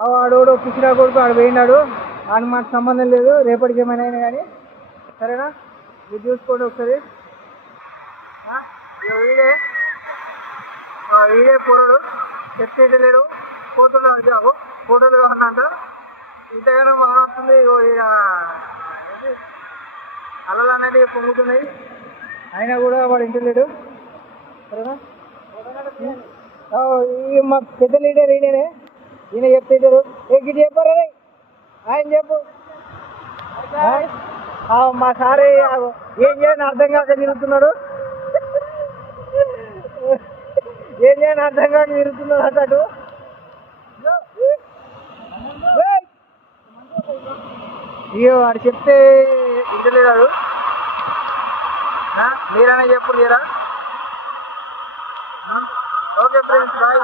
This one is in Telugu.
వాడు పిచ్చిరా కొడుకు ఆడు పోయినాడు. వాడికి మాకు సంబంధం లేదు. రేపటికి ఏమైనా అయినా కానీ సరేనా? మీరు చూసుకోండి ఒకసారి. వీడే వీడే పోరాడు చెప్తే లేడు. ఫోటోలు జాబు ఫోటోలు కావాలంట. ఇంతగానో బాగా వస్తుంది. అలలు అనేది పొంగుతున్నాయి. అయినా కూడా వాడు ఇంటి లేడు. సరేనా? మా పెద్ద లీడర్ ఈయననే. ఈయన చెప్తాడు. గిటి చెప్పారా ఆయన చెప్పు. మా సారే ఏం చేయని అర్థం కాక తిరుగుతున్నాడు. ఏం చేయని అర్థం కాక తిరుగుతున్నాడు అతడు. ఇయ్యో వాడు చెప్తే ఇంటలేడు. మీరైనా చెప్పు లేరా? Okay friends bye.